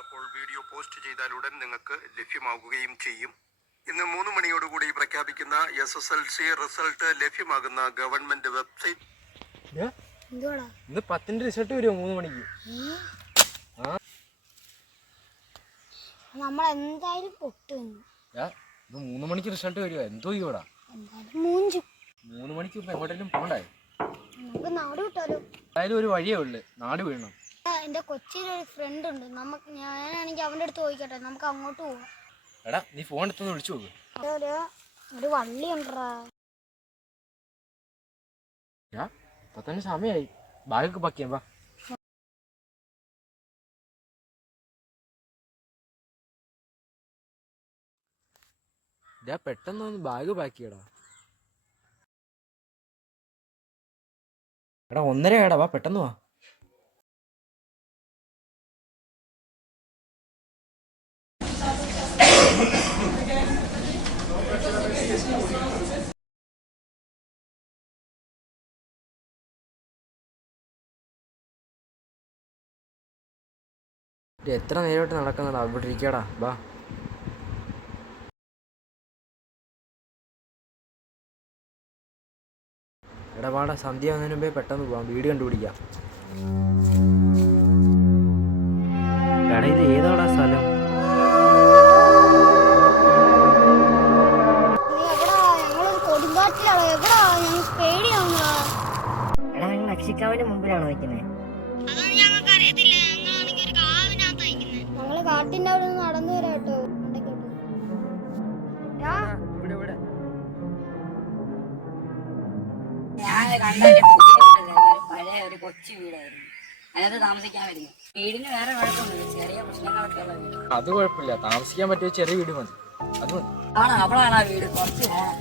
അപ്പോൾ video post ചെയ്താൽ ഉടൻ നിങ്ങൾക്ക് ലഭ്യമാകുകയും ചെയ്യും. ഇന്ന് 3 മണിയോടുകൂടി പ്രഖ്യാപിക്കുന്ന SSLC റിസൾട്ട് ലഭ്യമാകുന്ന ഗവൺമെന്റ് വെബ്സൈറ്റ്. ഇന്ന് 10ന്റെ റിസൾട്ട് വരുമോ 3 മണിക്ക്? നമ്മൾ എന്തായാലും പൊട്ടും. 3 മണിക്ക് റിസൾട്ട് വരുമോ? എന്തോ ഇവിടെ 3 മണിക്ക് എങ്ങോട്ടെങ്കിലും പോണ്ടേ? നമുക്ക് നാട് വിട്ടാലോ? എന്തായാലും ഒരു വഴിയേ ഉള്ളു, നാട് വീഴണം. എന്റെ കൊച്ചിയിലൊരു ഫ്രണ്ട് ഉണ്ട്, ഞാനാണെങ്കിൽ അവൻ്റെ അടുത്ത് ചോദിക്കട്ടെ, നമുക്ക് അങ്ങോട്ട് പോവാം. എടാ നീ ഫോൺ എടുത്തൊന്ന് വിളിച്ചു നോക്ക്. ഒരു വള്ളി ഉണ്ടടാ. ഇപ്പൊ തന്നെ സമയമായി, ബാഗൊക്കെ പക്കിയാ വാ. പെട്ടെന്ന് ഒന്ന് ബാഗ് പാക്ക് ചെയ്യടാ. എടാ 1:30 വാ, പെട്ടെന്ന് വാ. എത്ര നേരമായിട്ട് നടക്കുന്നതാ, അവിടെ ഇരിക്കടാ വാ. എടാ വാടാ, സന്ധ്യ ആവുന്നതിന് മുമ്പേ പെട്ടെന്ന് പോവാം, വീട് കണ്ടുപിടിക്കാം. എടാ ഇത് ഏതാടാ സ്ഥലം? എടാ ഞങ്ങൾ അക്ഷിക്കാവിന്റെ മുമ്പിലാണോ നിൽക്കുന്നത്? ഞങ്ങള് കാട്ടിന്റെ അവിടെ നിന്ന് നടന്നു വരാം കേട്ടോ. ഞാൻ കണ്ട പഴയ ഒരു കൊച്ചു വീടായിരുന്നു, അതിനകത്ത് താമസിക്കാൻ വരുന്നു. വീടിന് വേറെ കുഴപ്പമൊന്നുമില്ല, ചെറിയ പ്രശ്നങ്ങളൊക്കെ ഉള്ള വീട്. അത് കുഴപ്പമില്ല, താമസിക്കാൻ പറ്റിയ ചെറിയ വീട് മതി. അത് മതി. ആണോ? അവിടാണ് ആ വീട്, കുറച്ച് പോണം.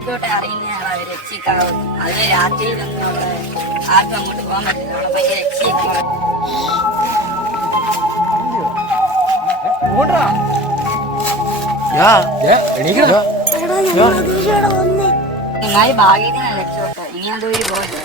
ഇങ്ങോട്ടെ അറിയുന്നയാളാ രക്ഷിക്കാവ്. അതിന് രാത്രിയിലൊന്നും അവിടെ ആർക്കും അങ്ങോട്ട് പോകാൻ പറ്റില്ല, അവിടെ ഭയങ്കര രക്ഷിക്കാവ്. ഭാഗ്യത്തിനാണ് രക്ഷപ്പെട്ടെ, ഇനി ഞാൻ ദൂരി പോകട്ടെ.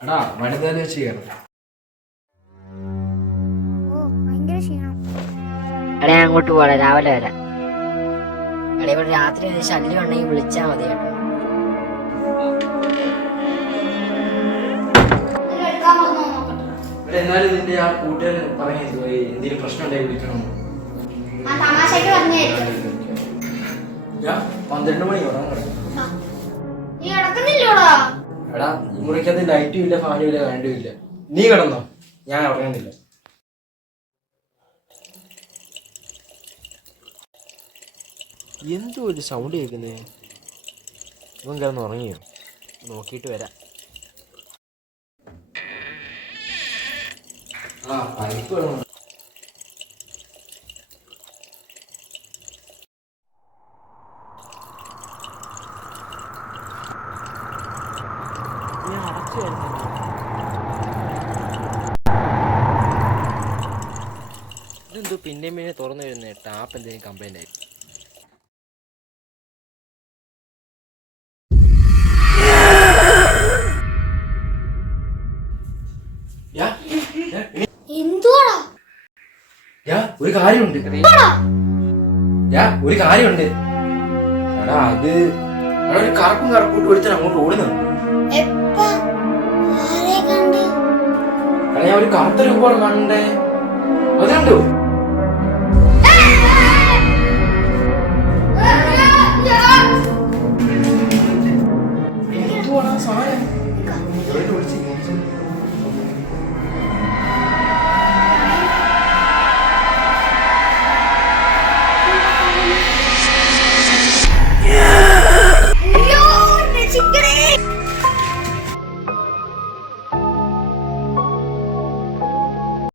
എടാ വനിതാല് വെച്ച് കയറും. എടാ ഞാൻ അങ്ങോട്ട് പോകാം, രാവിലെ വരാം. എടാ ഇവിടെ രാത്രി ശല്യം ഉണ്ടെങ്കിൽ വിളിച്ചാൽ മതി കേട്ടോ. എന്നാലും നിന്റെ ആ കൂട്ടുകാരൻ പറഞ്ഞു എന്തെങ്കിലും പ്രശ്നം ഉണ്ടെങ്കിൽ വിളിക്കണം. 12 മണി എടാ ഈ മുറിക്കകത്ത് ലൈറ്റും ഇല്ല, ഫാനും ഇല്ല, കറണ്ടും ഇല്ല. നീ കിടന്നോ, ഞാൻ ഉറങ്ങുന്നില്ല. എന്തോ ഒരു സൗണ്ട് കേൾക്കുന്നേ. ഇവൻ കിടന്ന് ഉറങ്ങിയോ? നോക്കിയിട്ട് വരാം. ആ പൈപ്പ് വേണം. ഇതെന്തോ പിന്നെയും പിന്നെ തുറന്നു വരുന്നേ, ടാപ്പ് എന്തെങ്കിലും കംപ്ലൈന്റ് ആയി. ഒരു കാര്യമുണ്ട്, എടാ അത് ഒരു കറക്കും കറക്കൂട്ട് എടുത്താൽ അങ്ങോട്ട് ഓടുന്നു. എടാ ഞാൻ ഒരു കറുത്ത രൂപമാണ് കണ്ടേ, അത് കണ്ടോ?